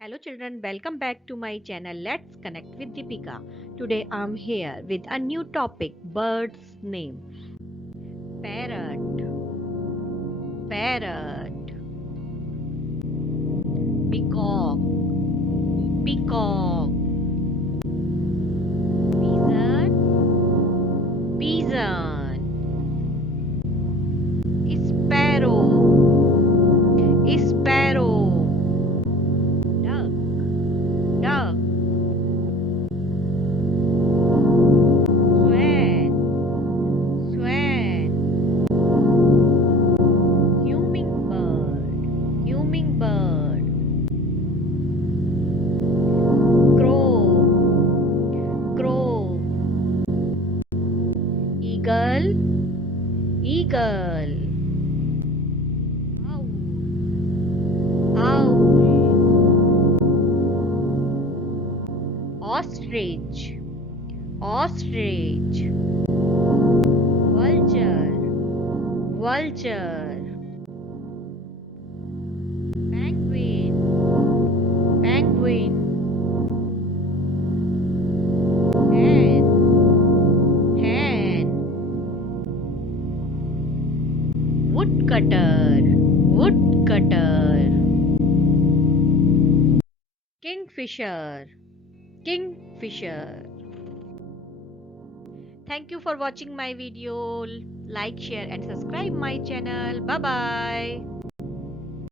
Hello children, welcome back to my channel. Let's connect with Deepika. Today I'm here with a new topic, bird's name. Parrot, parrot, peacock, peacock, pigeon, pigeon, sparrow, sparrow, duck, duck, swan, swan, hummingbird, hummingbird, crow, crow, eagle, eagle, owl, owl, ostrich, ostrich, vulture, vulture, penguin, penguin, hen, hen, woodcutter, woodcutter, kingfisher, kingfisher. Thank you for watching my video. Like, share and subscribe my channel. Bye bye.